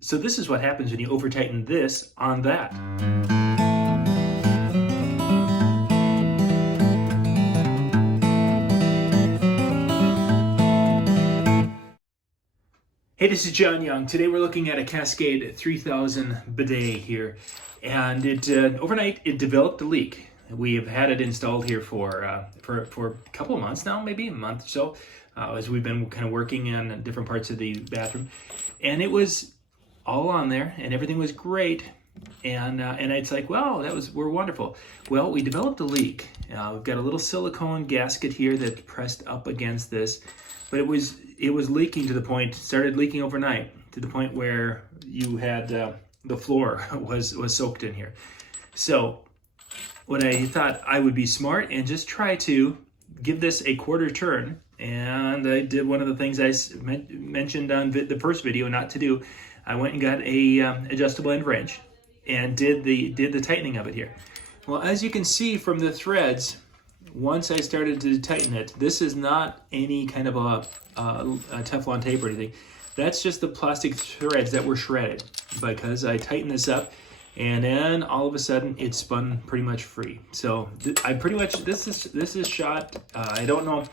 So this is what happens when you over tighten this on that. Hey, this is John Young. Today we're looking at a Cascade 3000 bidet here, and it overnight it developed a leak. We have had it installed here for a couple of months now, maybe a month or so, as we've been kind of working on different parts of the bathroom, and it was all on there, and everything was great. And it's like, wow, we're wonderful. Well, we developed a leak. We've got a little silicone gasket here that pressed up against this, but it was leaking to the point, started leaking overnight to the point where you had the floor was soaked in here. So what I thought, I would be smart and just try to give this a quarter turn. And I did one of the things I mentioned on the first video not to do. I went and got a adjustable end wrench and did the tightening of it here. Well, as you can see from the threads, once I started to tighten it, this is not any kind of a Teflon tape or anything. That's just the plastic threads that were shredded, because I tightened this up, and then all of a sudden it spun pretty much free. So I pretty much, this is shot. I don't know.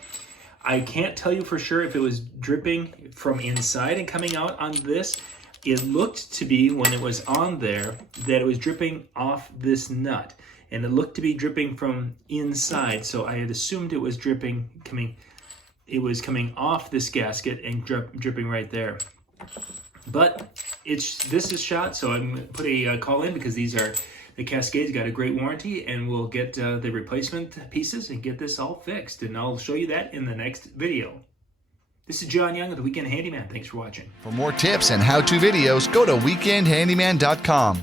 I can't tell you for sure if it was dripping from inside and coming out on this. It looked to be, when it was on there, that it was dripping off this nut, and it looked to be dripping from inside. So I had assumed it was coming off this gasket and dripping right there. But this is shot, so I'm gonna put a call in, because the Cascade's got a great warranty, and we'll get the replacement pieces and get this all fixed. And I'll show you that in the next video. This is John Young with the Weekend Handyman. Thanks for watching. For more tips and how-to videos, go to weekendhandyman.com.